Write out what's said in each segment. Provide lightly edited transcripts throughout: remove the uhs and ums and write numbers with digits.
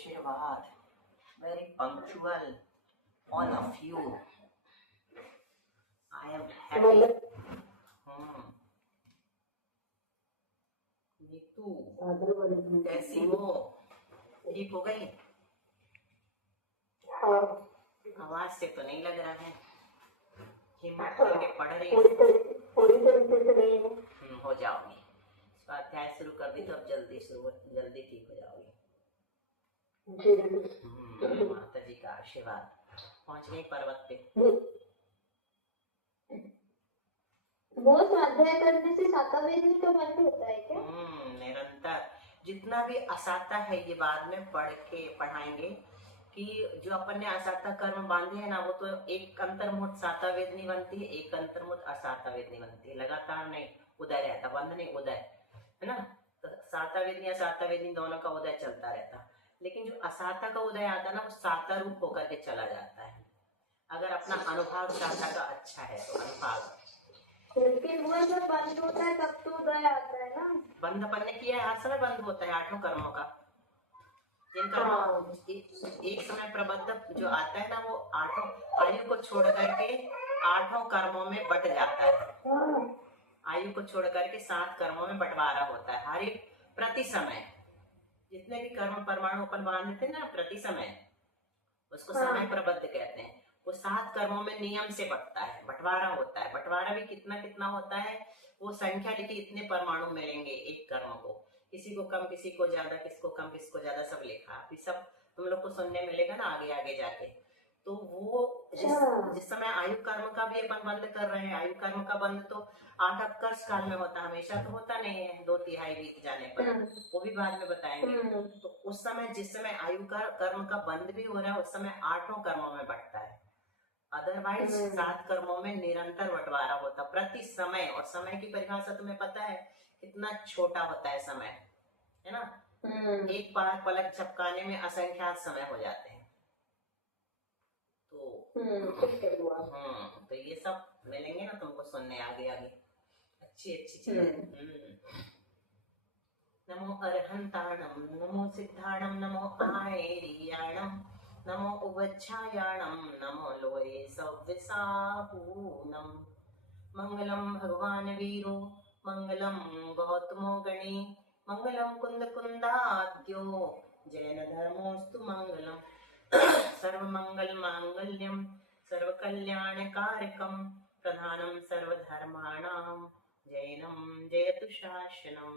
आशीर्वाद. Very punctual, all of you. I am happy. Neetu कैसी हो? ठीक हो गई? आवाज से तो नहीं लग रहा है. हिम्मत करके पढ़ रही हो. हो जाओगी. स्वाध्याय शुरू कर दी तो अब जल्दी ठीक हो जाओगी. माता जी का आशीर्वाद. पहुंच गई पर्वत पे. वो स्वाध्याय करने से सातवें का बंद होता है क्या? निरंतर जितना भी असाता है ये बाद में पढ़ के पढ़ाएंगे कि जो अपन ने असाता कर्म बांधे है ना, वो तो एक अंतर्मुठ साता वेदनी बनती है, एक अंतर्मुठ असाता वेदनी बनती है. लगातार नहीं उदय रहता, बंध नहीं उदय है ना. तो साता वेदनी असाता वेदनी दोनों का उदय चलता रहता. लेकिन जो असाता का उदय आता ना, वो साता रूप होकर के चला जाता है. अगर अपना अनुभाग साता का अच्छा है तो अनुभाग. लेकिन वो जब बंद होता है तब तो उदय आता है ना. बंद अपन ने किया है, हर समय बंद होता है आठों कर्मों का. जिनका एक समय प्रबद्ध जो आता है ना, वो आठों आयु को छोड़ करके 8 कर्मों में बट जाता है. आयु को छोड़ करके 7 कर्मों में बंटवारा होता है. हर एक प्रति समय जितने भी कर्म परमाणु अपन बांधते हैं ना, प्रति समय उसको समय प्रबद्ध कहते हैं. वो 7 कर्मों में नियम से बटता है, बंटवारा होता है. बंटवारा भी कितना कितना होता है, वो संख्या लिखी इतने परमाणु मिलेंगे एक कर्म को. किसी को कम, किसी को ज्यादा, किसको कम, किसको ज्यादा, सब लिखा. अभी सब तुम लोग को सुनने मिलेगा ना आगे आगे जाके. तो वो जिस समय आयु कर्म का भी अपन बंद कर रहे हैं, आयु कर्म का बंद तो 8 अपकर्ष काल में होता है, हमेशा तो होता नहीं है. 2/3 बीत जाने पर, वो भी बाद में बताएंगे. तो उस समय जिस समय आयु का कर्म का बंद भी हो रहा है, उस समय 8 कर्मों में बंटता है. अदरवाइज 7 कर्मों में निरंतर बंटवारा होता प्रति समय. और समय की परिभाषा तुम्हें पता है कितना छोटा होता है समय, है ना. एक बार पलक झपकाने में असंख्यात समय हो जाते हैं. तो ये सब मिलेंगे ना तुमको सुनने आगे आगे. अच्छी चीजें. नमो अर्हंताणम, नमो सिद्धाणम, नमो आयरियाणम, नमो उवच्छायाणम, नमो लोये सव्यसाहूनम. मंगलम भगवान वीरो, मंगलम गौतमो गणे, मंगलम कुंद कुंदाद्यो, जैन धर्मोस्तु मंगलम. सर्वमंगल मांगल्यम, सर्वकल्याणकारकम, प्रधानम सर्वधर्माणाम, जैनम जयतु शासनम.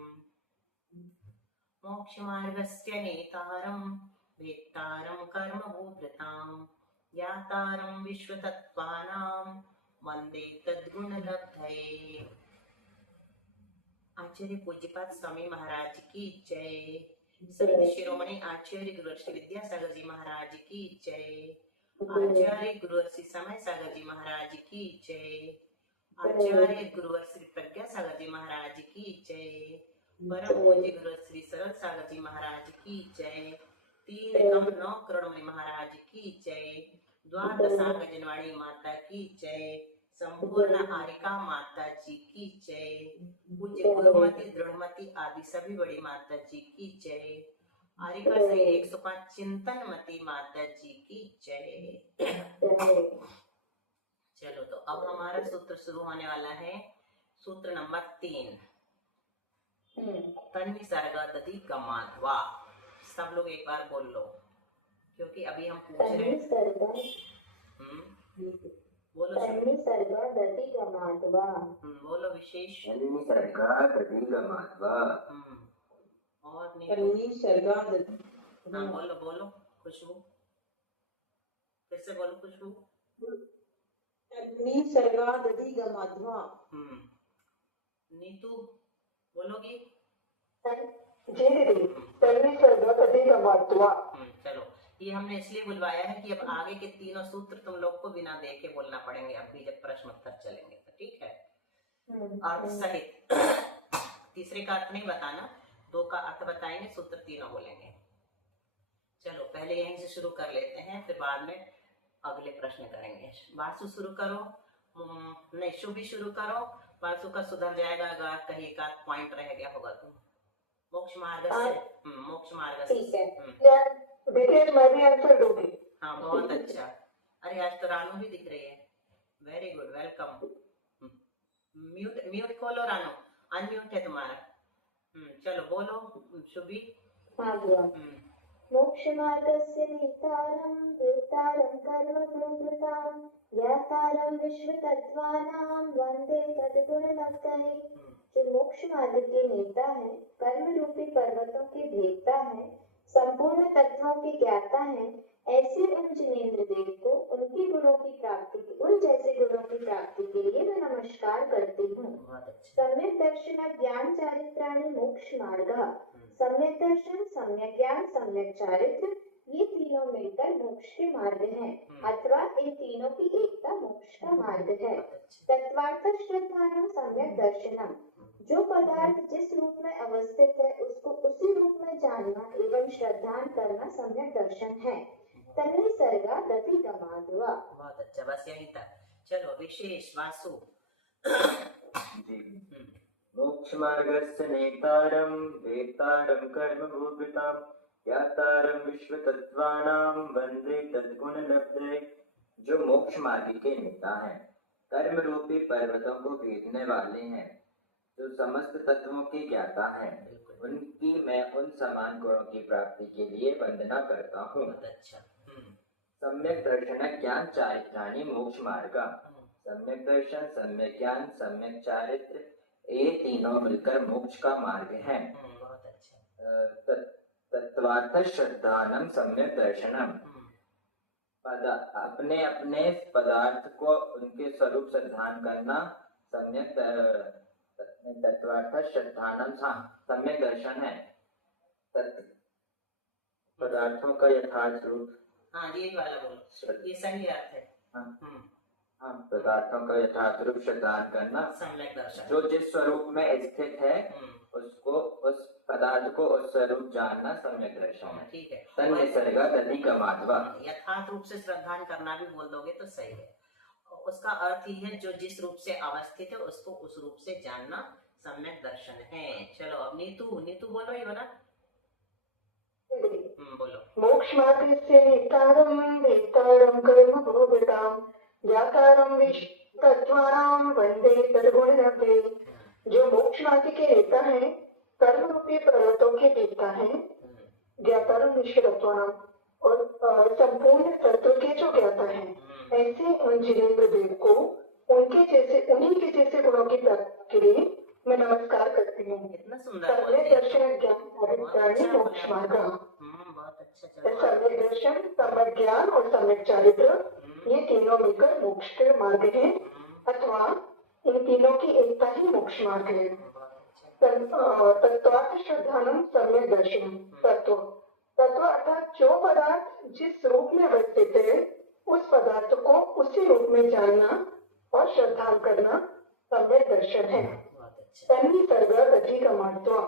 मोक्षमार्गस्य नेतारं, वेत्तारं कर्मभूभृतां, ज्ञातारं विश्वतत्त्वानां, वंदे तद्गुणलब्धये. आचार्य पूज्यपाद स्वामी महाराज की जय. श्री शिरोमणि आचार्य गुरु श्री विद्यासागर जी महाराज की जय. आचार्य गुरु श्री समय सागर जी महाराज की जय. आचार्य गुरु श्री प्रज्ञा सागर जी महाराज की जय. परम पूज्य गुरु श्री सरल सागर जी महाराज की जय. 3 करोड़ मुनि महाराज की जय. द्वादशा गजनवाणी माता की जय. संपूर्ण आरिका माता जी की जय. पूज्य गुरुमती दृढ़मती आदि सभी बड़ी माता जी की जय. आरिका से 105 चिंतनमती माता जी की जय. चलो तो अब हमारा सूत्र शुरू होने वाला है. सूत्र नंबर 3. तन्वी सर्गा दधि गमाध्वा. सब लोग एक बार बोल लो, क्योंकि अभी हम पूछ रहे हैं. बोलो सर्गा दधि गमाध्वा. बोलो विशेष. सर्गा दधि गमाध्वा. और नहीं सर्गा दधि. हाँ बोलो खुशबू. फिर से बोलो खुशबू. सर्गा दधि गमाध्वा. नीतू बोलोगी. चलो, ये हमने इसलिए बुलवाया है कि अब आगे के 3 सूत्र तुम लोग को बिना देखे बोलना पड़ेंगे अभी जब प्रश्न उत्तर चलेंगे. तो ठीक है. अर्थ सहित. तीसरे का अर्थ नहीं बताना, 2 का अर्थ बताएंगे, सूत्र तीनों बोलेंगे. चलो पहले यहीं से शुरू कर लेते हैं, फिर बाद में अगले प्रश्न करेंगे. वासु शुरू करो. नहीं, शुभी शुरू करो. वासु का सुधर जाएगा अगर कहीं का पॉइंट रह गया होगा तो. मोक्ष मार्ग से. ठीक है. देखिए मैं भी आंसर दूंगी। हाँ बहुत अच्छा। अरे आज तो रानू भी दिख रही है, very good, welcome. Mute mute खोलो रानू, अनम्यूट है तुम्हारा। चलो बोलो शुभी। हाँ बुआ। मोक्षमार्गस्य नेतारं वेत्तारं कर्मभूभृतां ज्ञातारं विश्वतत्त्वानां वन्दे तद्गुणनवतये। जो मोक्ष मार्ग के नेता है, कर्म रूपी पर्वतों के भेदता है, संपूर्ण तत्वों के ज्ञाता है, ऐसे उन जिनेंद्र देव को उनके गुणों की प्राप्ति, उन जैसे गुणों की प्राप्ति के लिए मैं नमस्कार करती हूँ। बहुत अच्छा। सम्यक दर्शन ज्ञान चारित्राणि मोक्ष मार्ग। सम्यक दर्शन, सम्यक ज्ञान, सम्यक चारित्र, ये तीनों मिलकर मोक्ष के मार्ग हैं, अथवा इन तीनों की एकता मोक्ष का मार्ग है। तत्वार्थ श्रद्धानम सम्यक दर्शनम, जो पदार्थ जिस रूप में अवस्थित है उसको उसी रूप में जानना एवं श्रद्धान करना सम्यक दर्शन है। तन्ने सर्गा गति गमाद्वा। बहुत अच्छा, बस यही था। चलो विशेष वासु। जी। मोक्षमार्गस्य नेतारं वेत्तारं कर्मभूभृतां ज्ञातारं विश्वतत्त्वानां वन्दे तद्गुणलब्धये। जो मोक्ष मार्ग के नेता हैं, कर्म रूपी पर्वतों को भेदने वाले हैं, जो समस्त तत्वों के ज्ञाता हैं, उनकी मैं उन समान गुणों की प्राप्ति के लिए वंदना करता हूँ। बहुत अच्छा। सम्यक दर्शन ज्ञान चारित्राणि मोक्ष मार्ग। सम्यक दर्शन, सम्यक ज्ञान, सम्यक चारित्र, ये तीनों मिलकर मोक्ष का मार्ग है। बहुत अच्छा। तत्वार्थ श्रद्धानम सम्यक दर्शनम, अपने अपने पदार्थ को उनके स्वरूप श्रद्धान करना सम्यक तत्वार्थ श्रद्धानम सम्यक दर्शन है। पदार्थों का यथार्थ रूप, हाँ ये वाला बोलो, ये सही अर्थ है। हाँ, पदार्थों का यथार्थ रूप श्रद्धान करना, सम्यक दर्शन। जो जिस स्वरूप में स्थित है उसको, उस पदार्थ को उस स्वरूप जानना सम्यक दर्शन है। ठीक है। तन्निसर्गा दधि गमाद्वा। यथार्थ रूप से श्रद्धान करना भी बोल दोगे तो सही है। उसका अर्थ ही है जो जिस रूप से अवस्थित है उसको उस रूप से जानना सम्यक दर्शन है। चलो अब नीतू, नीतू बोलो ये बना। बोलो। मोक्ष मार्ग से नेतारं वेत्तारं कर्मभूभृतां ज्ञातारं विश्वतत्त्वानां वन्दे तद्गुणलब्धये। जो मोक्ष मार्ग के नेता है, कर्म रूपी पर्वतों के भेदता है, ज्ञातारं विश्वतत्त्वानां, और संपूर्ण तत्व के जो ज्ञाता है, ऐसे उन जिनेंद्र देव को उनके जैसे, उन्हीं के जैसे गुणों की प्राप्ति के लिए मैं नमस्कार करती हूँ। कितना सुंदर सम्यक दर्शन ज्ञान चारित्राणि मोक्ष मार्ग। बहुत अच्छा। चलो सम्यक दर्शन, सम्यक ज्ञान और सम्यक चारित्र, ये तीनों मिलकर मोक्ष के मार्ग है, अथवा इन तीनों की एकता ही मोक्ष मार्ग है। तत्वार्थ श्रद्धानम सम्यक दर्शन। तत्व अर्थात जो पदार्थ जिस रूप में अवस्थित है उस पदार्थ को उसी रूप में जानना और श्रद्धान करना सम्यक दर्शन है। तन्नी सर्गा गति गमाद्वा।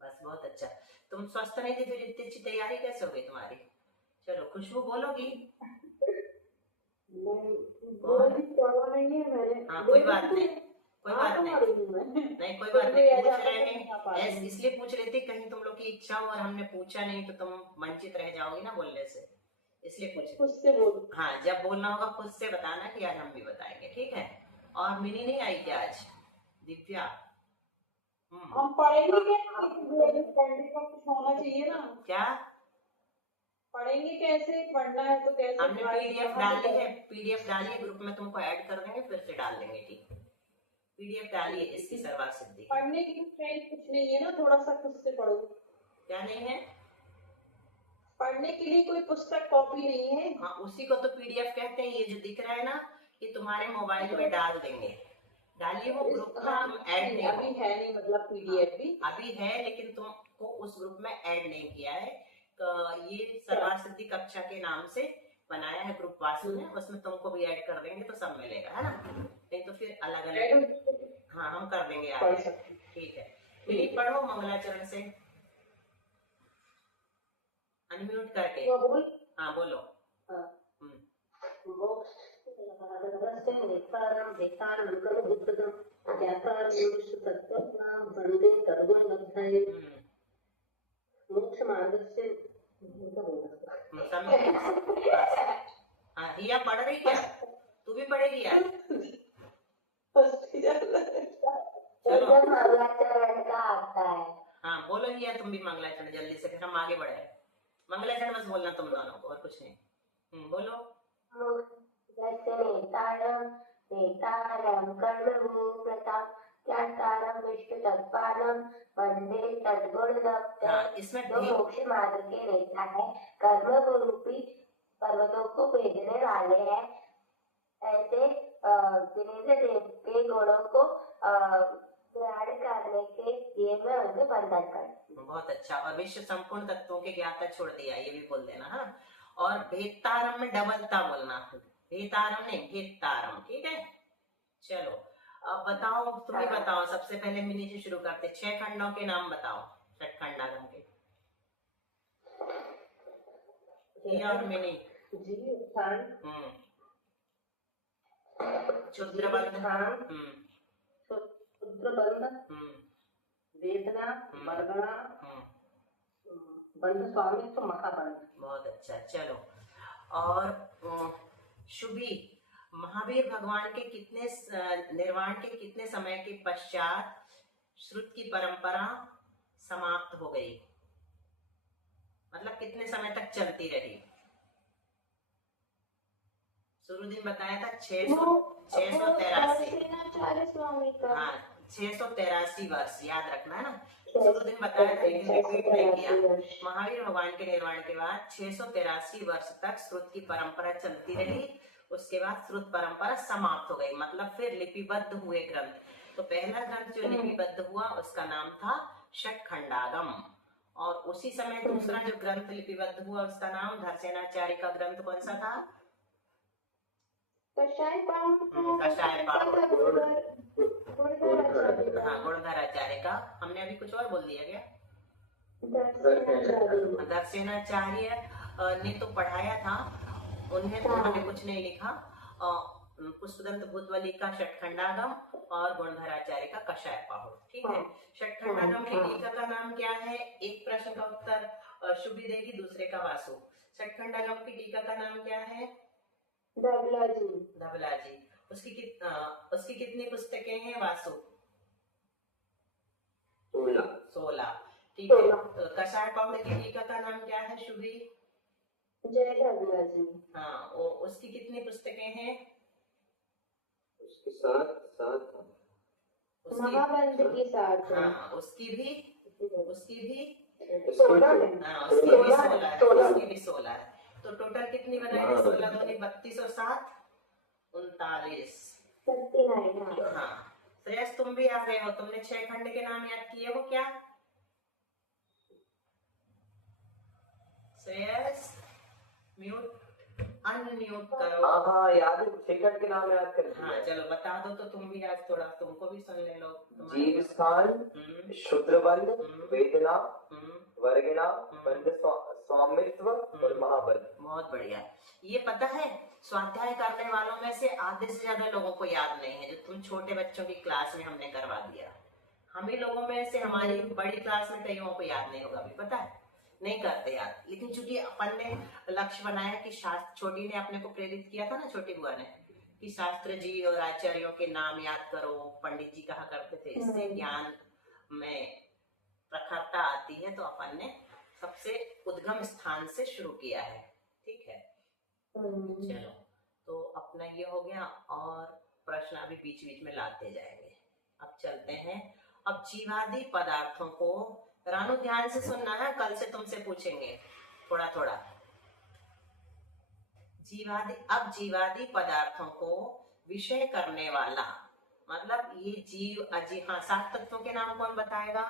बस बहुत अच्छा। तुम स्वस्थ नहीं थे, फिर इतनी अच्छी तैयारी कैसे हो गई तुम्हारी? चलो खुशबू बोलोगी? नहीं है मैंने। हाँ कोई बात नहीं, कोई बात नहीं, नहीं कोई बात नहीं। पूछ रहे हैं इसलिए पूछ रहे थे, कहीं तुम लोग की इच्छा हो और हमने पूछा नहीं तो तुम वंचित रह जाओगी ना बोलने से, इसलिए पूछ। खुद से बोल। हाँ जब बोलना होगा खुद से बताना कि आज हम भी बताएंगे, ठीक है? और मिनी नहीं आई क्या आज? दिव्या हम पढ़ेंगे क्या? कुछ होना चाहिए ना। क्या पढ़ेंगे कैसे? पढ़ना है तो कैसे? हमने पीडीएफ डाली है, पीडीएफ डाली है ग्रुप में, तुमको ऐड कर देंगे फिर से डाल देंगे। ठीक, पीडीएफ डाली है इसकी सर्वार सिद्धि। पढ़ने की कुछ नहीं है ना, थोड़ा सा खुद से पढ़ो। क्या नहीं है? पढ़ने के लिए कोई पुस्तक कॉपी नहीं है। हाँ उसी को तो पीडीएफ कहते हैं। ये जो दिख रहा है ना, ये तुम्हारे मोबाइल में डाल देंगे। डालिए वो ग्रुप में, तुम ऐड नहीं, अभी है नहीं, मतलब पीडीएफ भी अभी है लेकिन तुमको उस ग्रुप में ऐड नहीं किया है। तो ये सर्वार सिद्धि कक्षा के नाम से बनाया है ग्रुप वासु ने, उसमें तुमको भी ऐड कर देंगे तो सब मिलेगा, है ना? नहीं तो फिर अलग अलग। हाँ हम कर देंगे आगे, ठीक है। मिनी पढ़ो मंगलाचरण से अनम्यूट करके। हाँ बोलो। मोक्ष मार्ग से हाँ, रिया पढ़ रही क्या? तू भी पढ़ेगी यार? चलो मंगलाचरण का आता है। हाँ बोलो रिया, तुम भी मंगलाचरण जल्दी से, फिर हम आगे बढ़े। मंगलाचरण बस बोलना तुम दोनों को, और कुछ नहीं। बोलो। नेतारम नेतारम कर्मभूप्रताम ज्ञातारम विष्णुतत्पारम वंदे तद्गुणदत्तम। हाँ, इसमें जो मोक्ष मार्ग के नेता है, कर्म रूपी पर्वतों को भेजने वाले हैं, ऐसे वीरेंद्र देव के गुणों को ग्रहण करने के लिए मैं उनके बंधन कर। बहुत अच्छा। और विश्व संपूर्ण तत्वों के ज्ञाता छोड़ दिया, ये भी बोल देना। हाँ, और भेदतारम में डबलता बोलना, भेतारम नहीं भेदतारम, ठीक है। चलो अब बताओ, तुम ही बताओ, सबसे पहले मिनी से शुरू करते। 6 खंडों के नाम बताओ, षटखंडागम के। और मिनी। जीव उत्थान, क्षुद्रबंध, शूद्रबंध, वेदना, वर्गणा, बंध स्वामित्व, महाबंध। बहुत अच्छा। चलो, और शुभी, महावीर भगवान के कितने निर्वाण के कितने समय के पश्चात श्रुत की परंपरा समाप्त हो गई? मतलब कितने समय तक चलती रही? शुरुदीन बताया था 683। हाँ, 683 वर्ष, याद रखना है ना। शुरुदीन बताया था, लेकिन रिपीट नहीं किया। महावीर भगवान के निर्वाण के बाद 683 वर्ष तक श्रुत की परंपरा चलती रही। उसके बाद श्रुत परंपरा समाप्त हो गई, मतलब फिर लिपिबद्ध हुए ग्रंथ। तो पहला ग्रंथ जो लिपिबद्ध हुआ उसका नाम था षटखंडागम, और उसी समय दूसरा जो ग्रंथ लिपिबद्ध हुआ उसका नाम धर्सेनाचार्य का ग्रंथ कौन सा था? कषाय पाठ। कषाय पाठ। हाँ, गुणधराचार्य का। हमने अभी कुछ और बोल दिया क्या? दर्शनाचार्य ने तो पढ़ाया था, उन्होंने कुछ नहीं लिखा। पुष्पदंत भूतवली का षटखंडागम और गुणधराचार्य का कषाय पाहुड़, ठीक है। षटखंडागम की टीका का नाम क्या है? एक प्रश्न का उत्तर शुभी देगी, दूसरे का वासु। षटखंडागम की टीका का नाम क्या है? धबला जी। धबला जी। उसकी कितनी पुस्तकें हैं वासु? 16, ठीक है। तो कषाय पाहुड़ की टीका का नाम क्या है शुभी? जय धबला जी। हाँ, उसकी कितनी पुस्तकें हैं? उसके साथ महाबंध की 7। हाँ, उसकी भी 16 हाँ, उसकी भी 16 है। तो टोटल कितनी बनाई? 16 दूनी 32 और 7 39। 39। हाँ, श्रेयस तुम भी आ गए हो, तुमने 6 खंड के नाम याद किए हो क्या? श्रेयस म्यूट अनम्यूट करो। हाँ याद है, 6 खंड के नाम याद कर। हाँ चलो बता दो तो तुम भी आज थोड़ा, तुमको भी सुन ले लो। जीव स्थान, शूद्रबंध, वेदना, वर्गणा, बंध स्वामित्व और महाबंध। बहुत बढ़िया। ये पता है, स्वाध्याय करने वालों में से आधे से ज्यादा लोगों को याद नहीं है, जो तुम छोटे बच्चों की क्लास में हमने करवा दिया। हम ही लोगों में से हमारी बड़ी क्लास में कईयों को याद नहीं होगा, भी पता है, नहीं करते याद। लेकिन चूंकि अपन ने लक्ष्य बनाया कि शास्त्र, छोटी ने अपने को प्रेरित किया था ना, छोटी बुआ ने, कि शास्त्र जी और आचार्यों के नाम याद करो, पंडित जी कहा करते थे, इससे ज्ञान में प्रखरता आती है। तो अपन ने सबसे उद्गम स्थान से शुरू किया है, ठीक है। चलो, तो अपना ये हो गया, और प्रश्न अभी बीच बीच में लाते जाएंगे। अब चलते हैं, अब जीवादि पदार्थों को, रानू ध्यान से सुनना है, कल से तुमसे पूछेंगे थोड़ा थोड़ा। जीवादि पदार्थों को विषय करने वाला, मतलब ये जीव अजीव। हाँ, 7 तत्वों के नाम कौन बताएगा?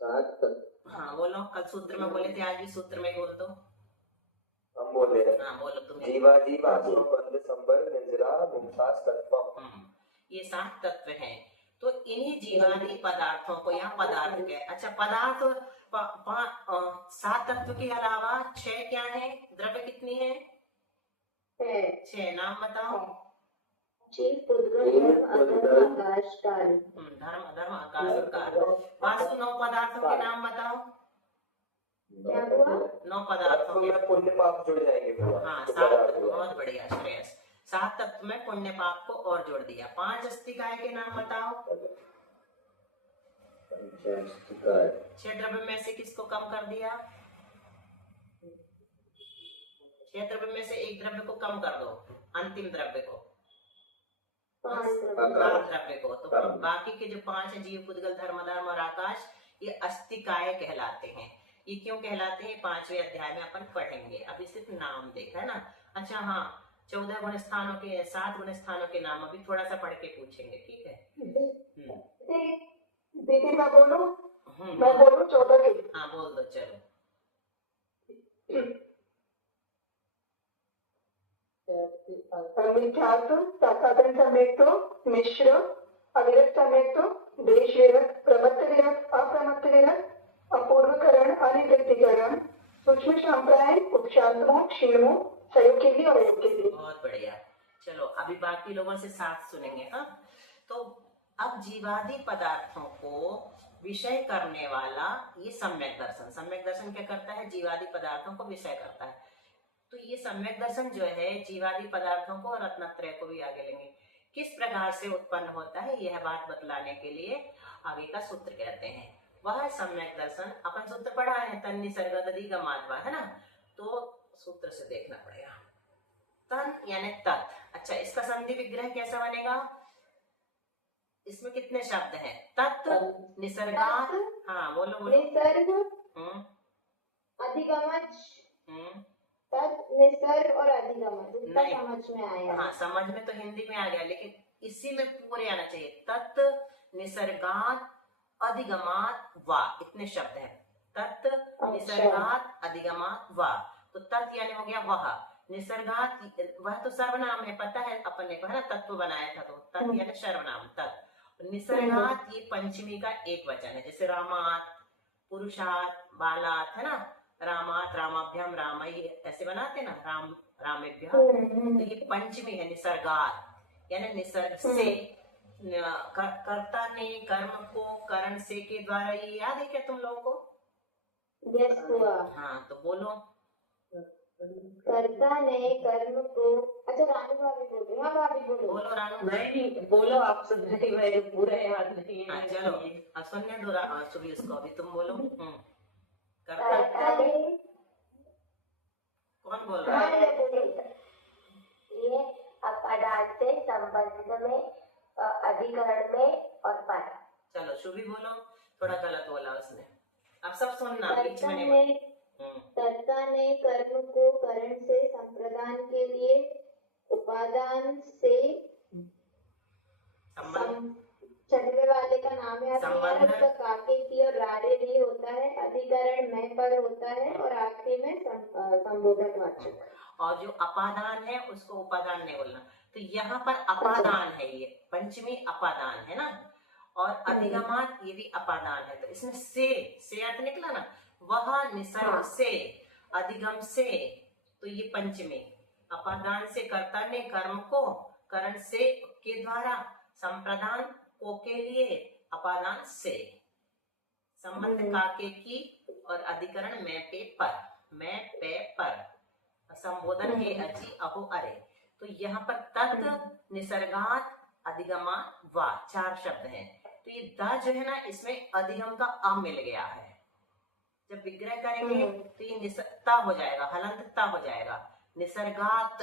7 तत्व। हाँ बोलो, कल सूत्र में बोले थे, आज भी सूत्र में बोल दो। हम बोल रहे हैं। हाँ बोलो तुम। जीवाजीव आत्मा बंध संबर निजरा मुमसास तत्व। ये 7 तत्व हैं। तो इन्हीं जीवादि पदार्थों को, यहाँ पदार्थ के, अच्छा पदार्थ 7 तत्व के अलावा 6 क्या है? द्रव्य कितनी है? 6 नाम बताओ। जीव पुद्गल धर्म अधर्म आकाश काल। धर्म अधर्म आकाश और काल। वास्तु 9 पदार्थों के नाम बताओ। क्या हुआ? 9 पदार्थों के। पुण्य पाप जुड़ जाएंगे। हाँ, 7। बहुत बढ़िया श्रेयस। 7 तत्व में पुण्य पाप को और जोड़ दिया। 5 अस्तिकाय के नाम बताओ। 6 द्रव्य में से किसको कम कर दिया? 6 द्रव्य में से एक द्रव्य को कम कर दो, अंतिम द्रव्य को, द्रव्य को। तो बाकी के जो 5 है, जीव पुद्गल धर्म धर्म और आकाश, ये अस्तिकाय कहलाते हैं। ये क्यों कहलाते हैं 5वें अध्याय में अपन पढ़ेंगे। अभी सिर्फ नाम देखा है ना। अच्छा हाँ, 14 गुण स्थानों के 7 गुण स्थानों के नाम अभी थोड़ा सा पढ़ के पूछेंगे, ठीक है? दीदी मैं बोलूं 14 के। हाँ बोल दो, चलो। मिथ्यात्व, साधारण सम्यक्त, मिश्र, अविरक्त सम्यक्त, देश विरक्त, प्रमत्त विरक्त, अप्रमत्त विरक्त, अपूर्वकरण, अनिवृत्तिकरण, सूक्ष्म संप्राय, उपशांतमो, क्षीणमो, सहयोगी और अयोग्य। बहुत बढ़िया। चलो अभी बाकी लोगों से साथ सुनेंगे। हाँ, तो अब जीवादि पदार्थों को विषय करने वाला ये सम्यक दर्शन। सम्यक दर्शन क्या करता है? जीवादि पदार्थों को विषय करता है। तो ये सम्यक दर्शन जो है जीवादि पदार्थों को और रत्नत्रय को भी आगे लेंगे। किस प्रकार से उत्पन्न होता है यह बात बतलाने के लिए आगे का सूत्र कहते हैं। वह सम्यक दर्शन अपन सूत्र पढ़ा है, तन निसर्ग अधिगमात्वा, है ना। तो सूत्र से देखना पड़ेगा। तन यानी तत्। अच्छा, इसका संधि विग्रह कैसा बनेगा? इसमें कितने शब्द हैं? तत्, निसर्गात्। हाँ बोलो बोलो। निसर्ग, अधिगमज, तत्, निसर्ग और अधिगमज। इसका समझ में आया? हाँ, समझ में तो हिंदी में आ गया, लेकिन इसी में पूरे आना चाहिए। तत्, निसर्गात्, अधिगमात्, वा, इतने शब्द हैं। तत्, निसर्गात्, अधिगमात्, वा। तो तत् यानी हो गया वह, निसर्गात् वह तो सर्वनाम है, पता है अपन ने, है ना, तत्व बनाया था। तो तत् यानी सर्वनाम तत्। निसर्गात् ये पंचमी का एक वचन है, जैसे रामात्, पुरुषात्, बालात्, है ना। रामात्, रामाभ्याम, रामई, ऐसे बनाते ना, राम रामेभ्यः। तो ये पंचमी है निसर्गात्, यानी निसर्ग से। कर्ता ने कर्म को करण से के द्वारा, ये याद है क्या तुम लोगों को? यस हुआ। हाँ तो बोलो। कर्ता ने कर्म को। अच्छा रानू भाभी बोल रही। हाँ भाभी बोलो। बोलो रानू। नहीं बोलो, आप सुन रही, मेरे पूरा याद नहीं हाँ है। चलो अब सुनने दो सुबह उसको, अभी तुम बोलो। कर्ता ने। कौन बोल रहा है? ये अपदार्थ से संबंध में, अधिकरण में और पर। चलो शुभी बोलो, थोड़ा गलत बोला उसने। अब सब सुनना, बीच में नहीं। कर्ता ने कर्म को करण से संप्रदान के लिए उपादान से, छठवे वाले का नाम है, उसका काके की और रारे भी होता है, अधिकरण में पर होता है और आखिरी में संबोधक वाचक। और जो अपादान है उसको उपादान नहीं बोलना। तो यहाँ पर अपादान है, ये पंचमी अपादान है ना। और अधिगमात ये भी अपादान है। तो इसमें से अर्थ निकला ना, वह निसर्ग से, अधिगम से। तो ये पंचमी अपादान से, कर्ता ने कर्म को करण से के द्वारा, संप्रदान को के लिए, अपादान से, संबंध काके की और अधिकरण में पे पर, में पे पर, संबोधन के अचि अहो अरे। तो यहाँ पर तत्, निसर्गात, अधिगमात, वा, 4 शब्द हैं। तो ये द जो है ना, इसमें अधिगम का अ मिल गया है। जब विग्रह करेंगे तो ये निसर्गता हो जाएगा, हलंतता हो जाएगा। निसर्गात,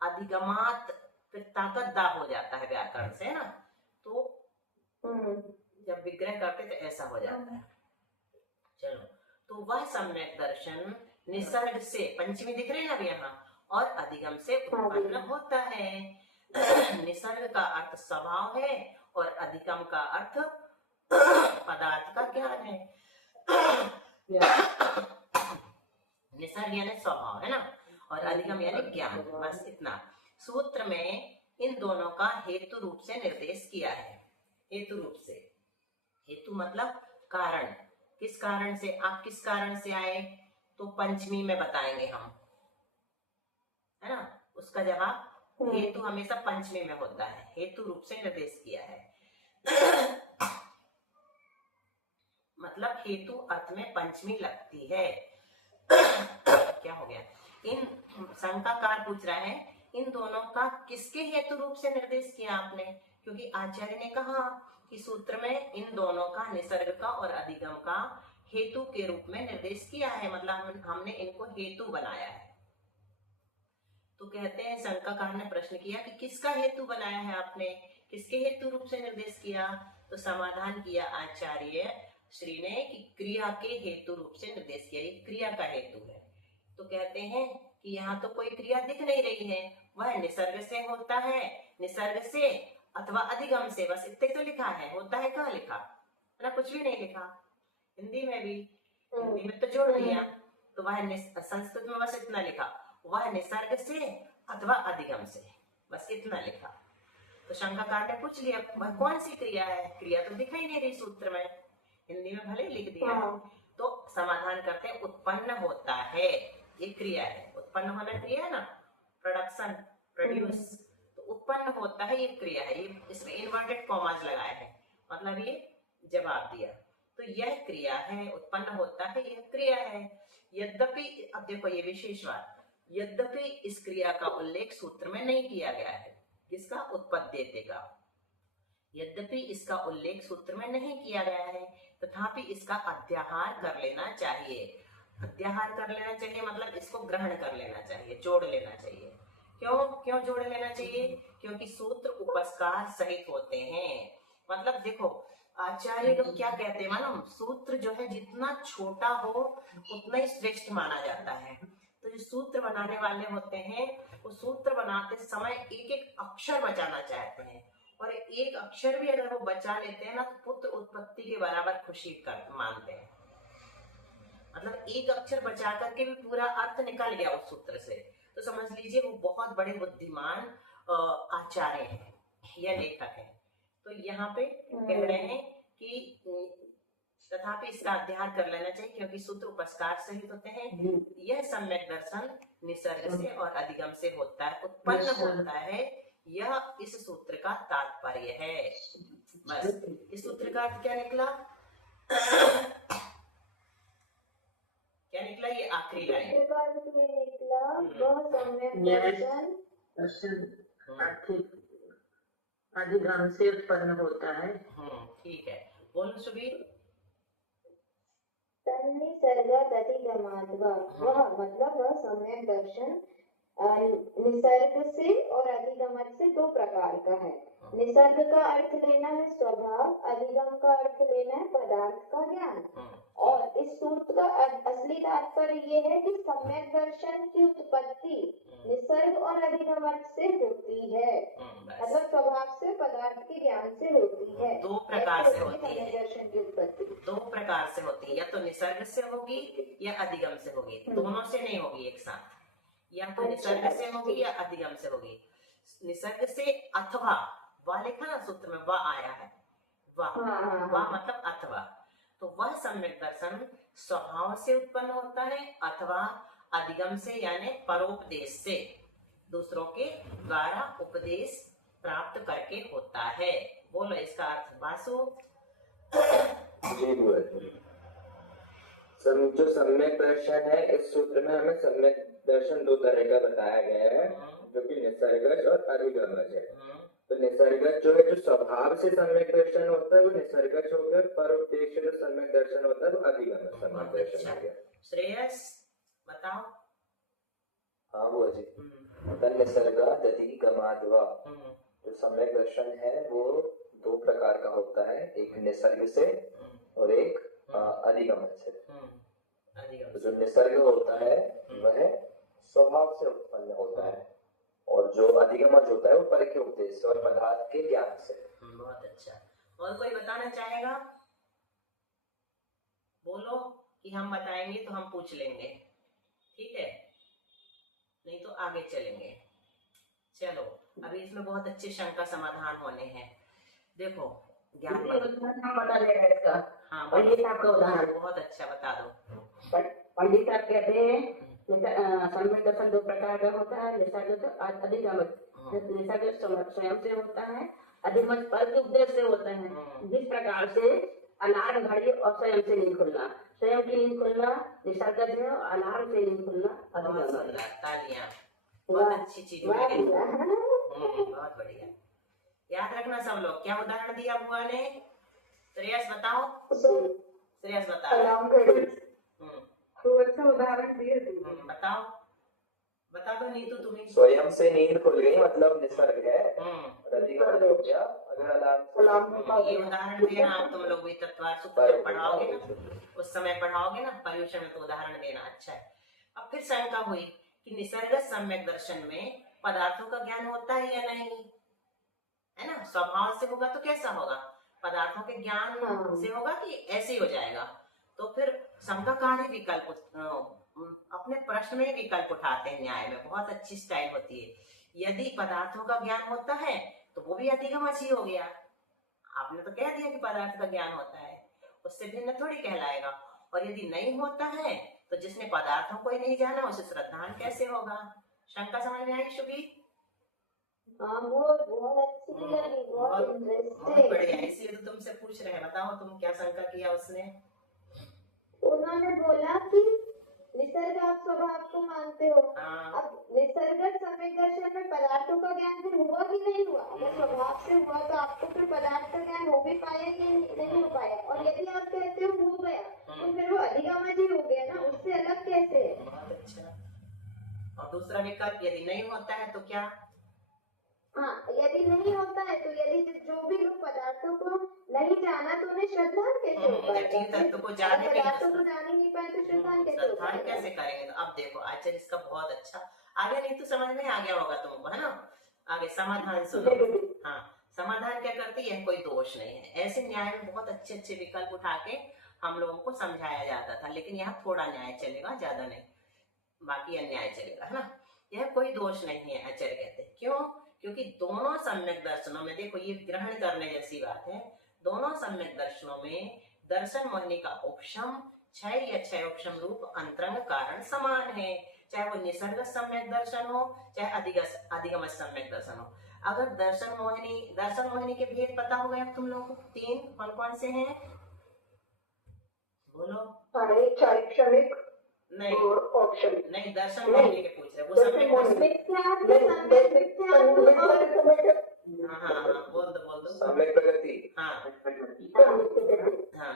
अधिगमात, फिर ताकत दा हो जाता है व्याकरण से, है ना। तो जब विग्रह करते तो ऐसा हो जाता है। चलो, तो वह सम्यक दर्शन निसर्ग से, पंचमी दिख रही है अब यहाँ, और अधिगम से उत्पन्न होता है। निसर्ग का अर्थ स्वभाव है और अधिगम का अर्थ पदार्थ का ज्ञान है। निसर्ग यानी स्वभाव, है ना, और अधिगम यानी ज्ञान। बस इतना। सूत्र में इन दोनों का हेतु रूप से निर्देश किया है। हेतु रूप से, हेतु मतलब कारण। किस कारण से, आप किस कारण से आए, तो पंचमी में बताएंगे हम, है ना। उसका जवाब हेतु हमेशा पंचमी में होता है, हेतु रूप से निर्देश किया है। मतलब हेतु अर्थ में पंचमी लगती है। क्या हो गया? इन शंकाकार पूछ रहा है, इन दोनों का किसके हेतु रूप से निर्देश किया आपने? क्योंकि आचार्य ने कहा कि सूत्र में इन दोनों का, निसर्ग का और अधिगम का हेतु के रूप में निर्देश किया है, मतलब हमने इनको हेतु बनाया है। तो कहते हैं शंकाकार ने प्रश्न किया कि किसका हेतु बनाया है आपने, किसके हेतु रूप से निर्देश किया? तो समाधान किया आचार्य श्री ने कि क्रिया के हेतु रूप से निर्देश किया, ये क्रिया का हेतु है। तो कहते हैं कि यहाँ तो कोई क्रिया दिख नहीं रही है, वह निसर्ग से होता है, निसर्ग से अथवा अधिगम से, बस इतने तो लिखा है। होता है कहाँ लिखा ना? कुछ भी नहीं लिखा। हिंदी में भी, हिंदी में तो जोड़ दिया, तो वह संस्कृत में बस इतना लिखा, वह निसर्ग से अथवा अधिगम से, बस इतना लिखा। तो शंकाकार ने पूछ लिया वह कौन सी क्रिया है? क्रिया तो दिखाई नहीं रही सूत्र में, हिंदी में भले लिख दिया। तो समाधान करते हैं उत्पन्न होता है, ये क्रिया है। उत्पन्न होना क्रिया है ना, प्रोडक्शन, प्रोड्यूस, तो उत्पन्न होता है ये क्रिया है। ये इसमें इन्वर्टेड कॉमास लगाए हैं, मतलब ये जवाब दिया। तो यह क्रिया है, उत्पन्न होता है, यह क्रिया है। यद्यपि, अब देखो ये विशेष बात, यद्यपि इस क्रिया का उल्लेख सूत्र में नहीं किया गया है। किसका? उत्पद्यते का। यद्यपि इसका उल्लेख सूत्र में नहीं किया गया है, तथापि इसका अध्याहार कर लेना चाहिए। अध्याहार कर लेना चाहिए मतलब इसको ग्रहण कर लेना चाहिए, जोड़ लेना चाहिए। क्यों जोड़ लेना चाहिए? क्योंकि सूत्र उपस्कार सहित होते हैं। मतलब देखो आचार्य लोग क्या कहते हैं मालूम, सूत्र जो है जितना छोटा हो उतना ही श्रेष्ठ माना जाता है। तो जो सूत्र बनाने वाले होते हैं वो सूत्र बनाते समय एक एक अक्षर बचाना चाहते हैं, और एक अक्षर भी अगर वो बचा लेते हैं ना तो पुत्र उत्पत्ति के बराबर खुशी कर मानते हैं। मतलब एक अक्षर बचा करके भी पूरा अर्थ निकल गया उस सूत्र से, तो समझ लीजिए वो बहुत बड़े बुद्धिमान आचार्य हैं या लेखक हैं। तो यहाँ पे कह रहे हैं कि तथापि इसका अध्ययन कर लेना चाहिए क्योंकि सूत्र उपस्कार सहित होते हैं। यह सम्यक दर्शन निसर्ग से और अधिगम से होता है, उत्पन्न होता है, यह इस सूत्र का तात्पर्य है। बस इस सूत्र का अर्थ क्या निकला? क्या निकला? ये आखिरी लाइन निकला वह सम्यक दर्शन अधिगम से उत्पन्न होता है। ठीक है, बोलो सुबीर। तन्निसर्गात् अधिगमाद्वा, वह मतलब वह सम्यक दर्शन निसर्ग से और अधिगमन से दो प्रकार का है। निसर्ग का अर्थ लेना है स्वभाव, अधिगम का अर्थ लेना है पदार्थ का ज्ञान। और इस सूत्र का असली तात्पर्य ये है कि सम्यक दर्शन की उत्पत्ति निसर्ग और अधिगमन से होती है, मतलब स्वभाव से, पदार्थ के ज्ञान से होती है। दो प्रकार से होती है, सम्यक दर्शन की उत्पत्ति दो प्रकार से होती है, या तो निसर्ग से होगी या अधिगम से होगी, दोनों से नहीं होगी एक साथ। या तो निसर्ग से होगी या अधिगम से होगी। निसर्ग से अथवा, वह लिखा ना सूत्र में, वह आया है, वह मतलब अथवा। तो वह सम्यक दर्शन स्वभाव से उत्पन्न होता है अथवा अधिगम से यानी परोपदेश से, दूसरों के द्वारा उपदेश प्राप्त करके होता है। बोलो इसका अर्थ बासु। जो सम्यक दर्शन है, इस सूत्र में हमें सम्यक दर्शन दो तरह का बताया गया है, जो कि निसर्गज और अधिगमज है। तो निसर्गज जो है, जो स्वभाव से सम्यक दर्शन होता है वो निसर्गज हो गया, परोपदेश से जो सम्यक दर्शन होता है वो अधिगमज सम्यक दर्शन हो गया। श्रेयस बताओ। हाँ बुआ जी, तन्निसर्गात् अधिगमाद्वा, जो सम्यक दर्शन है वो दो प्रकार का होता है, एक निसर्ग से और एक अधिगमन से। तो जो निसर्ग होता है वह स्वभाव से उत्पन्न होता है, और जो अधिगमन होता है वो पर के उपदेश और पदार्थ के ज्ञान से। बहुत अच्छा। और कोई बताना चाहेगा? बोलो कि हम बताएंगे तो हम पूछ लेंगे, ठीक है, नहीं तो आगे चलेंगे। चलो अभी इसमें बहुत अच्छे शंका समाधान होने हैं। देखो ज्ञान बता देगा इसका। हाँ पंडित साहब का उदाहरण बहुत अच्छा, बता दो। पंडित साहब कहते हैं सम्यक दर्शन दो प्रकार का होता है, निसर्ग और अधिगम। निसर्ग स्वयं से होता है, अधिगमन पर के उपदेश से होता है। जिस प्रकार से अलार्म घड़ी और स्वयं से नींद खुलना, स्वयं की नींद खुलना निसर्ग से और अलार्म से नींद खुलना बहुत अधिगमन। सुंदर, तालियां, बहुत अच्छी चीज मिली। बहुत बढ़िया। याद रखना सब लोग। क्या उदाहरण दिया बुआ ने? श्रेयस बताओ, श्रेयस बताओ। अलार्म घड़ी खूब अच्छा उदाहरण दिए। बताओ, बता दो नीतू तुम्हें। स्वयं से नींद खुल गई मतलब निसर्ग है, और अधिगमन हो गया अगर अलार्म ये उदाहरण देना। आप तुम लोग भी तत्वार सूत्र जब पढ़ाओगे ना, उस समय पढ़ाओगे ना पर्युषण में, तो उदाहरण देना अच्छा है। अब फिर शंका हुई कि निसर्ग सम्यक दर्शन में पदार्थों का ज्ञान होता है या नहीं, है ना? स्वभाव से होगा तो कैसा होगा? पदार्थों के ज्ञान से होगा कि ऐसे ही हो जाएगा? तो फिर शंकाकारी विकल्प अपने प्रश्न में विकल्प उठाते हैं न्याय में। बहुत अच्छी स्टाइल होती है। यदि पदार्थों का ज्ञान होता है तो वो भी अधिगमच ही हो गया। आपने तो कह दिया कि पदार्थ का ज्ञान होता है, उससे भिन्न थोड़ी कहलाएगा। और यदि नहीं होता है तो जिसने पदार्थों को ही नहीं जाना उसे श्रद्धान कैसे होगा? शंका समझ में आई शुभी? हाँ, बहुत अच्छी लगी, बहुत बहुत इंटरेस्टिंग। बढ़िया, इसलिए तो तुमसे पूछ रहे हैं। बताओ तुम क्या शंका किया उसने? उन्होंने बोला कि निसर्ग आप स्वभाव को मानते हो। हाँ। अब निसर्ग सम्यक दर्शन में पदार्थों का ज्ञान फिर हुआ कि नहीं हुआ? अगर स्वभाव से हुआ तो आपको फिर पदार्थ का ज्ञान हो भी पाया कि नहीं हो पाया? और यदि आप कहते हो गया तो फिर वो अधिगमन ही हो गया ना, उससे अलग कैसे है? बहुत अच्छा। और दूसरा विकल्प यदि नहीं होता है तो क्या? हाँ, यदि नहीं होता है तो यदि जो भी लोग पदार्थों को नहीं जाना तो उन्हें श्रद्धान कैसे हो जब पाएगा? तत्व को जाने के पदार्थों को जान ही नहीं पाए तो श्रद्धान कैसे हो श्रद्धान पाएगा? कैसे करेंगे? तो अब देखो आचार्य इसका बहुत अच्छा आगे, नहीं तो समझ में आ गया होगा तुमको, है ना? आगे समाधान सुनो। हाँ, समाधान क्या करती है? कोई दोष नहीं है। ऐसे न्याय में बहुत अच्छे अच्छे विकल्प उठा के हम लोगों को समझाया जाता था, लेकिन यहाँ थोड़ा न्याय चलेगा, ज्यादा नहीं, बाकी अन्याय चलेगा, है ना? यह कोई दोष नहीं है, आचार्य कहते हैं। क्यों? क्योंकि दोनों सम्यक दर्शनों में, देखो ये ग्रहण करने जैसी बात है, दोनों सम्यक दर्शनों में दर्शन मोहिनी का उपशम क्षय या क्षय उपशम रूप अंतरंग कारण समान है। चाहे वो निसर्ग सम्यक दर्शन हो, चाहे अधिगम सम्यक दर्शन हो। अगर दर्शन मोहिनी के भेद पता हो गए तुम लोगों को? 3 कौन कौन से हैं? बोलो। चारिक्षणिक नहीं और औपचारिक। नहीं, दर्शन मोहिनी के पूछ रहे, वो सम्यक हाँ, बोल दो। सम्यक प्रगति। हाँ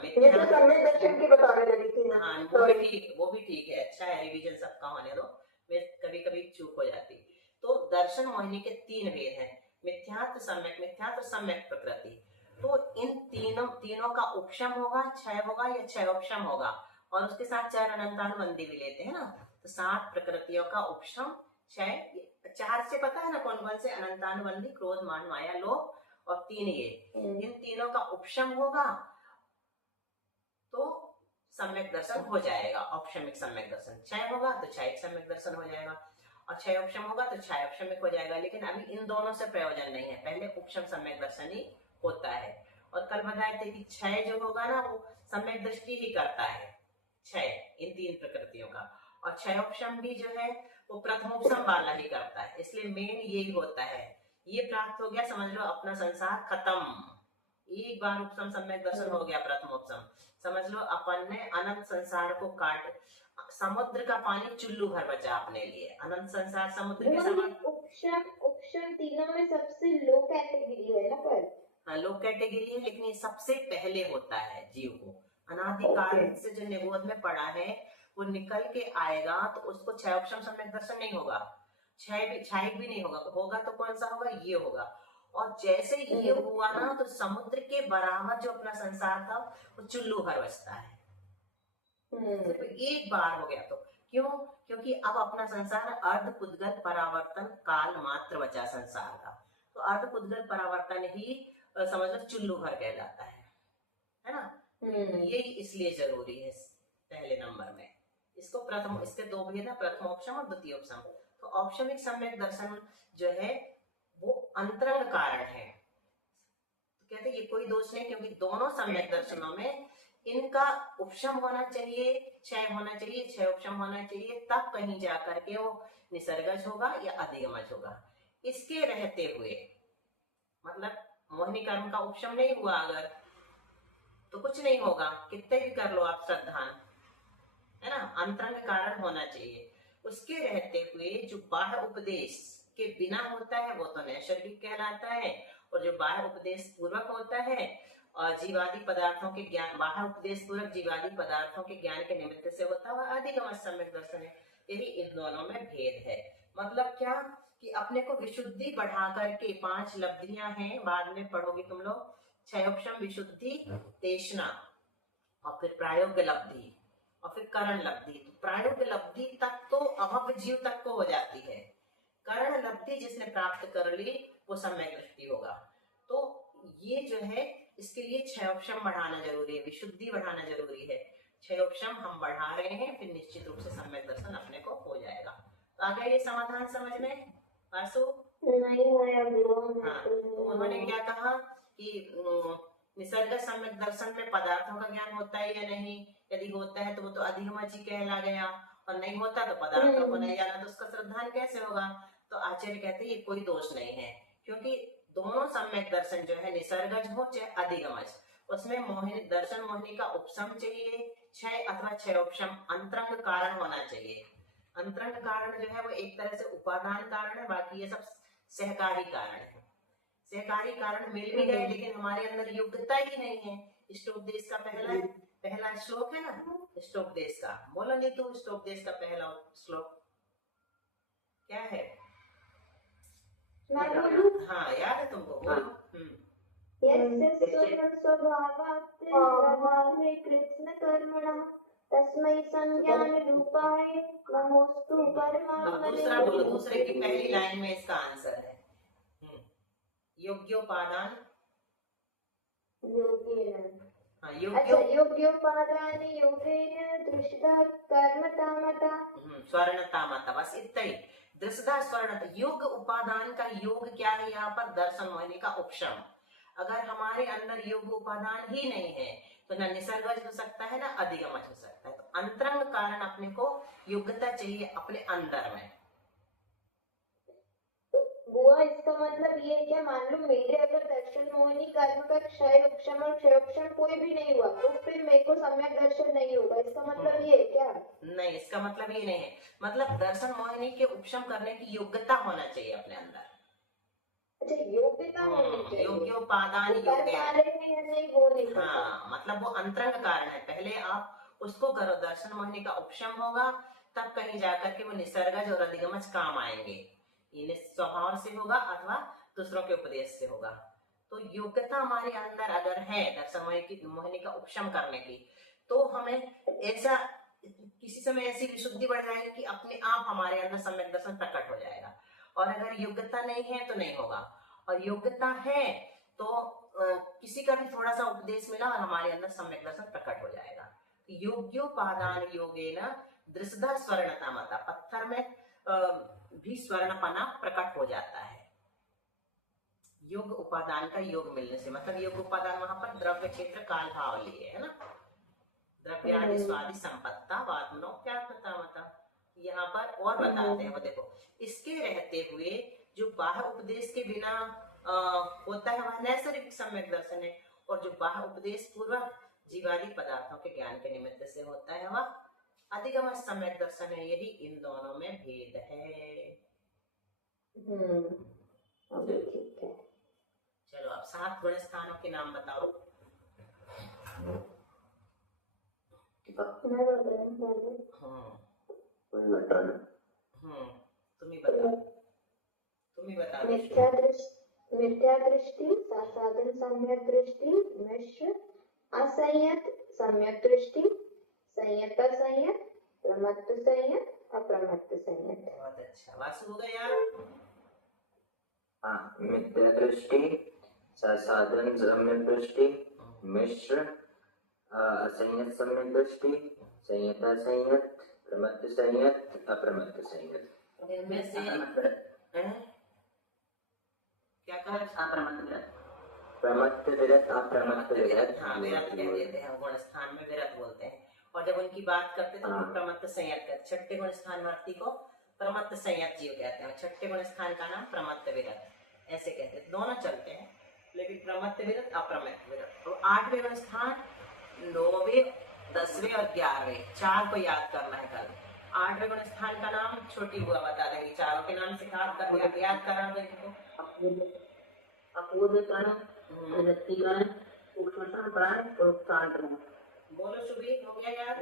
ये तो सम्यक दर्शन की बताने लगी थी ना। हाँ, वो भी ठीक है, अच्छा है, रिवीजन सबका होने दो, मैं कभी कभी चूक हो जाती। तो दर्शन मोहिनी के 3 भेद हैं, मिथ्यात्व, सम्यक प्रकृति। तो इन तीनों का उपशम होगा, क्षय होगा या क्षय उपशम होगा, और उसके साथ 4 अनंतानुबंधी भी लेते हैं ना। तो 7 प्रकृतियों का उपशम क्षय, 4 से पता है ना कौन कौन से? अनंतानुबंधी, क्रोध, मान, माया, लोभ, और 3 ये। इन तीनों का उपशम होगा तो सम्यक दर्शन हो जाएगा, औपशमिक सम्यक दर्शन। क्षय होगा तो क्षयिक सम्यक दर्शन हो जाएगा, और क्षय उपशम होगा तो क्षय उपशमिक हो जाएगा। लेकिन अभी इन दोनों से प्रयोजन नहीं है, पहले उपशम सम्यक दर्शन ही होता है। और कल बताए थे कि क्षय जो होगा ना वो सम्यक दृष्टि ही करता है, क्षय इन 3 प्रकृतियों का। और क्षयोपशम भी जो है वो प्रथमोपशम वाला ही करता है, इसलिए मेन यही होता है। ये प्राप्त हो गया, समझ लो अपना संसार खत्म। एक बार उपशम सम्यक दर्शन हो गया, प्रथमोपशम, समझ लो अपन ने अनंत संसार को काट, समुद्र का पानी चुल्लू भर बचा अपने लिए। अनंत संसार समुद्र के समान। उपशम तीनों में सबसे लो कैटेगरी है ना? पर लो कैटेगरी है, लेकिन ये सबसे पहले होता है जीव को। अनादिकाल से जो निबोध में पड़ा है वो निकल के आएगा तो उसको क्षयोपशम सम्यक दर्शन नहीं होगा, क्षयिक भी नहीं होगा तो कौन सा होगा? ये होगा। और जैसे ये हुआ ना तो समुद्र के बराबर जो अपना संसार था वो चुल्लू भर बचता है। सिर्फ एक बार हो गया तो क्यों? क्योंकि अब अपना संसार अर्ध पुद्गल परावर्तन काल मात्र बचा संसार का। तो अर्ध पुद्गल परावर्तन ही समझ लो चुल्लू भर कहलाता है ना? ये इसलिए जरूरी है पहले नंबर में। इसको प्रथम, इसके 2 भेद है, प्रथमोपशम और द्वितीयोपशम। तो औपशमिक सम्यक दर्शन जो है वो अंतरंग कारण है। तो कहते ये कोई दोष नहीं, क्योंकि दोनों सम्यक दर्शनों में इनका उपशम होना चाहिए, क्षय होना चाहिए, क्षय उपशम होना चाहिए, तब कहीं जाकर के वो निसर्गज होगा या अधिगमज होगा। इसके रहते हुए, मतलब मोहिनी कर्म का उपशम नहीं हुआ अगर, तो कुछ नहीं होगा, कितने भी कर लो आप श्रद्धान, है ना, अंतरंग कारण होना चाहिए। उसके रहते हुए जो बाह्य उपदेश के बिना होता है वो तो नैसर्गिक कहलाता है, और जो बाह्य उपदेश पूर्वक होता है और जीवादि पदार्थों के ज्ञान, बाह्य उपदेश पूर्वक जीवादि पदार्थों के ज्ञान के निमित्त से होता हुआ अधिगम सम्यक दर्शन है। यही इन दोनों में भेद है। मतलब क्या कि अपने को विशुद्धि बढ़ा करके 5 लब्धियां हैं, बाद में पढ़ोगे तुम लोग, क्षयोपशम, विशुद्धि, तेष्णा, और फिर प्रायोग्य लब्धि, और फिर करण लब्धि। तो प्रायोग्य लब्धि तक तो अभव्य जीव तक को हो जाती है, करण लब्धि जिसने प्राप्त कर ली वो सम्यक दृष्टि होगा। तो ये जो है, इसके लिए क्षयोपशम बढ़ाना जरूरी है, विशुद्धि बढ़ाना जरूरी है। क्षयोपशम हम बढ़ा रहे हैं, फिर निश्चित रूप से सम्यक दर्शन अपने को हो जाएगा। तो आ गया ये समाधान समझ में वासु? नहीं आया विरोध। हाँ, तो उन्होंने क्या कहा कि निसर्ग सम्यक दर्शन में पदार्थों का ज्ञान होता है या नहीं, यदि होता है तो वो तो अधिगमच ही कहला गया, और नहीं होता तो पदार्थों को नहीं जाना, तो उसका श्रद्धान कैसे होगा? तो आचार्य कहते हैं ये कोई दोष नहीं है, क्योंकि दोनों सम्यक दर्शन जो है, निसर्गज हो चाहे अधिगमज, उसमें मोहिनी दर्शन, मोहिनी का उपशम चाहिए, क्षय अथवा क्षयोपशम अंतरंग कारण होना चाहिए। अंतरंग कारण जो है वो एक तरह से उपादान कारण है, बाकी ये सब सहकारी कारण है। सहकारी कारण मिल भी गए, लेकिन हमारे अंदर योग्यता ही नहीं है। इष्टोपदेश का पहला श्लोक है ना, इष्टोपदेश का, बोलो नहीं तू, इष्टोपदेश का पहला श्लोक क्या है? मैं बोलूं? हाँ, याद है तुमको? बोलो। यस्य स्वयं स्वभावात् प्रभावे कृष्ण कर्मणा तस्मै संज्ञान रूपाय नमोस्तु परमात्मने। दूसरा बोलो, दूसरे की पहली लाइन में इसका आंसर है। योग्योपादान, योगेन। हाँ, अच्छा, योग्योपादान योगेन दृष्टा कर्मतामता स्वर्णतामता, बस इतना ही। दृष्टा स्वर्ण, योग उपादान का योग क्या है यहाँ पर? दर्शन मोहिनी का उपशम। अगर हमारे अंदर योग उपादान ही नहीं है तो न निसर्गज हो सकता है, ना अधिगमज हो सकता है। तो अंतरंग कारण अपने को योग्यता चाहिए अपने अंदर में। बुआ, इसका मतलब ये क्या, मान लो मेरे अगर दर्शन मोहिनी कर्म का क्षय उपशम और क्षयोपशम कोई भी नहीं हुआ तो फिर मेरे को सम्यक दर्शन नहीं होगा, इसका मतलब ये है क्या? नहीं, इसका मतलब ये नहीं है। मतलब दर्शन मोहिनी के उपशम करने की योग्यता होना चाहिए अपने अंदर। अच्छा, योग्यता होनी चाहिए। योग्योपादान तो कर पा रहे हैं या नहीं वो नहीं पता। हाँ, मतलब वो अंतरंग कारण है। पहले आप उसको करो, दर्शन मोहिनी का उपशम होगा, तब कहीं जाकर के वो निसर्गज और अधिगमज काम आएंगे। ये स्वभाव से होगा अथवा दूसरों के उपदेश से होगा। तो योग्यता हमारे अंदर अगर है दर्शन मोहिनी का उपशम करने की, तो हमें ऐसा किसी समय ऐसी विशुद्धि बढ़ जाएगी कि अपने आप हमारे अंदर सम्यक दर्शन प्रकट हो जाएगा। और अगर योग्यता नहीं है तो नहीं होगा, और योग्यता है तो किसी का भी थोड़ा सा उपदेश मिला और हमारे अंदर सम्यक दर्शन प्रकट हो जाएगा। योग्योपादान योगेन दृष्टा स्वर्णता मता, पत्थर में भी स्वर्णपना प्रकट हो जाता है योग उपादान का योग मिलने से। मतलब योग उपादान वहां पर द्रव्य क्षेत्र काल भाव लिए है ना, द्रव्यादि स्वादि संपत्ता वात्मनो क्या पता मता। यहाँ पर और बताते हैं वो, देखो, इसके रहते हुए जो बाह्य उपदेश के बिना होता है वह नैसर्गिक सम्यक दर्शन है, और जो बाह्य उपदेश पूर्वक जीवादि पदार्थों के ज्ञान के निमित्त से होता है वह अधिगम सम्यक दर्शन है। यही इन दोनों में भेद है। ठीक है। चलो अब 7 गुण स्थानों के नाम बताओ। तुम ही बता। मिथ्या दृष्टि, साधन सम्यक दृष्टि, मिश्र असंयत सम्यक दृष्टि, संयत असंयत, प्रमत्त संयत, अप्रमत्त संयत। बहुत अच्छा, वासु हो गया। हाँ, मिथ्या दृष्टि, साधन सम्यक दृष्टि, मिश्र असंयत सम्यक दृष्टि, संयत असंयत, प्रमत्त संयत, अप्रमत्त संयत। इनमें से क्या कहा? प्रमत्त विरत, अप्रमत्त विरत। हाँ, विरत कह देते हैं, गुण स्थान में विरत बोलते हैं। और जब उनकी बात करते हैं तो प्रमत्त संयत कर, छठे गुण स्थान वार्ती को प्रमत्त संयत जीव कहते हैं। छठे गुण स्थान का नाम प्रमत्त विरत, ऐसे कहते हैं। दोनों चलते हैं, लेकिन प्रमत्त विरत, अप्रमत्त विरत। और 8वें गुण स्थान 9वें, 10वें और 11वें, 4 को याद करना है कल। 8वें गुण स्थान का नाम छोटी बुआ बता देंगी, चारों के नाम से याद करा दो इनको। अपूर्व कर्ण, वृत्ति कर्ण, सूक्ष्म संप्राण और शांत रूप। बोलो शुभी, हो गया याद?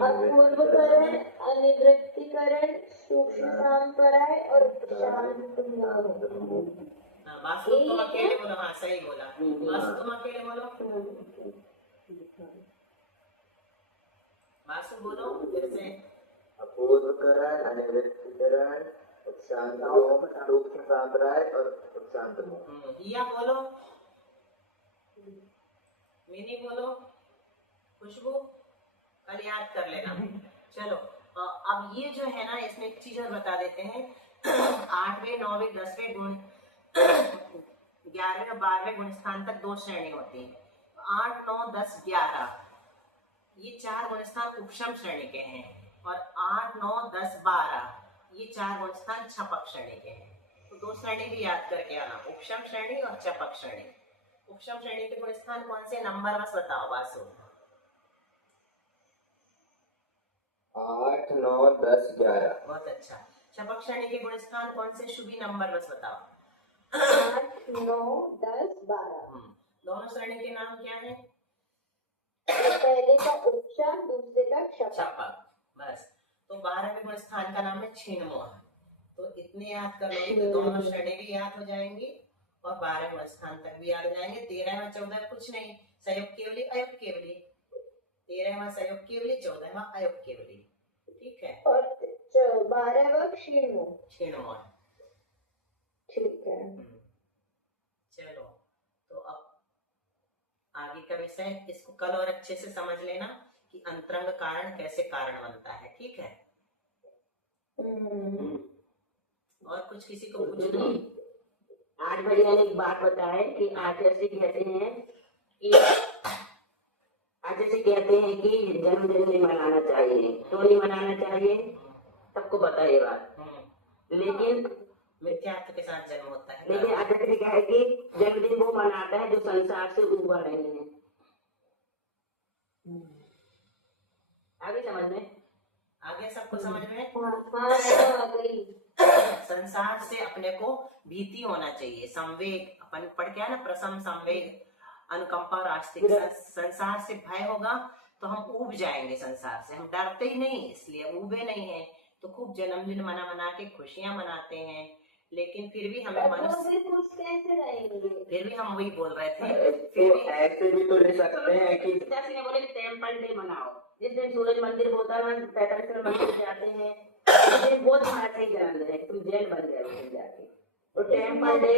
अपूर्वकरण, अनिवृत्तिकरण, सूक्ष्म संप्राय और शांत रूप। वासु तुम अकेले बोलो। हाँ सही बोला, वासु तुम अकेले बोलो। वासु बोलो फिर से। अपूर्वकरण, अनिवृत्तिकरण, शांत रूप, सूक्ष्म संप्राय और शांत रूप। हिया बोलो, मिनी बोलो, खुशबू, कल याद कर लेना। चलो अब ये जो है ना, इसमें एक चीज और बता देते हैं। 8वें, 9वें, 10वें गुण, 11वें और 12वें गुण स्थान तक 2 श्रेणी होती है। 8, 9, 10, 11 ये 4 गुण स्थान उपशम श्रेणी के हैं, और 8, 9, 10, 12 ये 4 गुण स्थान छपक श्रेणी के हैं। तो 2 श्रेणी भी याद करके आना, उपशम श्रेणी और छपक श्रेणी। उपशम श्रेणी के गुण स्थान कौन से? नंबर बस बताओ वासु। 8, 9, 10, 11। बहुत अच्छा। छपक श्रेणी के गुण स्थान कौन से? शुभी नंबर बस बताओ। 8, 9, 10, 12। दोनों श्रेणी के नाम क्या है? पहले का उपशम, दूसरे का छपक। छपक, बस। तो 12वें गुण स्थान का नाम है छीणमोह। तो इतने याद कर लोगे तो दोनों श्रेणी भी याद हो जाएंगी और 12वें गुण स्थान तक भी याद हो जाएंगे। 13वां 14 कुछ नहीं, संयोग केवली, अयोग केवली। 13वां संयोग केवली, 14वां अयोग केवली। ठीक है। और 12वां क्षीणमोह। छीणमोह, ठीक है। चलो तो अब आगे का विषय, इसको कल और अच्छे से समझ लेना कि अंतरंग कारण कैसे कारण बनता है। ठीक है। और कुछ किसी को पूछना? 8 भैया ने एक बात बताए कि आचार्य कहते हैं कि जन्मदिन नहीं मनाना चाहिए। क्यों नहीं मनाना चाहिए? सबको पता है ये बात, लेकिन मिथ्यात्व के साथ जन्म होता है। लेकिन आचार्य क्या है कि जन्मदिन वो मनाता है जो संसार से उबर रहे हैं। आगे समझ में? आगे सबको समझ में? गई। संसार से अपने को भीति होना चाहिए, संवेग। अपन पढ़ के आया ना, प्रसम, संवेग, अनुकंपा और आस्तिक। संसार से भय होगा तो हम ऊब जाएंगे संसार से। हम डरते ही नहीं, इसलिए ऊबे नहीं है। तो खूब जन्मदिन मना के खुशियां मनाते हैं, लेकिन फिर भी हमें मनुष्य, फिर भी हम वही बोल रहे थे। फिर ऐसे भी तो ले सकते हैं कि ने बोले टेम्पल डे मनाओ, जिस दिन सूरज मंदिर होता है, 45 मंदिर जाते हैं, उस दिन बहुत हमारा सही जन्मदिन है, तुम जैन बन गए उस दिन जाके। तो टेम्पल डे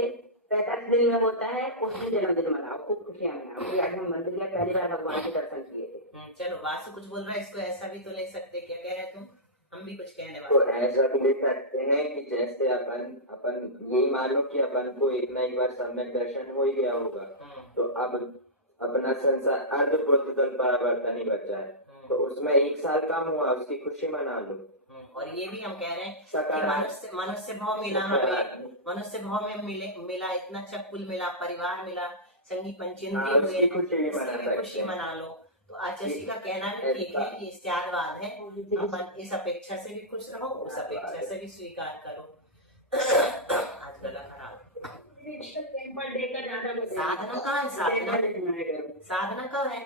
45 दिन में होता है, उस दिन जन्मदिन मनाओ, खूब खुशियां मनाओ। आज हम मंदिर में पहली बार भगवान के दर्शन किए थे। चलो वासु कुछ बोल रहा है, इसको ऐसा भी तो ले सकते। क्या कह रहे तुम? हम भी कुछ कहने तो वाले। ऐसा भी ले सकते हैं कि जैसे अपन यही मानो कि अपन को एक ना एक बार सम्यक दर्शन हो ही गया होगा, तो अब अपना संसार अर्ध परावर्तन ही बचा है, तो उसमें 1 साल कम हुआ, उसकी खुशी मना लो। और ये भी हम कह रहे हैं कि मनुष्य भाव मिला हमें, मनुष्य भाव में मिला इतना अच्छा कुल मिला, परिवार मिला, संगी पंचेंद्रिय हुए, इसकी खुशी मना लो। तो आचार्य का कहना भी ठीक है, ये त्यागवाद है। अपन इस अपेक्षा से भी खुश रहो, उस अपेक्षा से भी स्वीकार करो। आज गला खराब। साधना कहाँ है? साधना कहाँ है?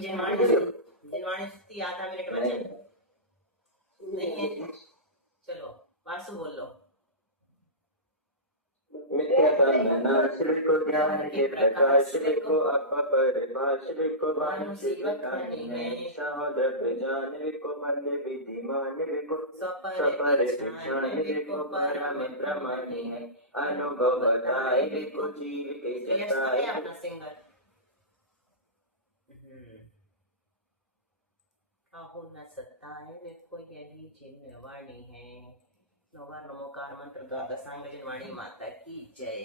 जिनवाणी स्तुति आधा मिनट बचे नहीं है। चलो वासु बोल लो। मिथ्यात्व को ज्ञान के प्रकाश को अपरिभाष को मानसिक सहोदर जान को मंद विधिमान को सपरिक्षण को परम ब्रह्मणि है अनुभव बताए को जीव के अपना सिंगर हो न सकता है, देखो यही जिनवाणी है। नमोकार मंत्र द्वादशांग जिनवाणी माता की जय।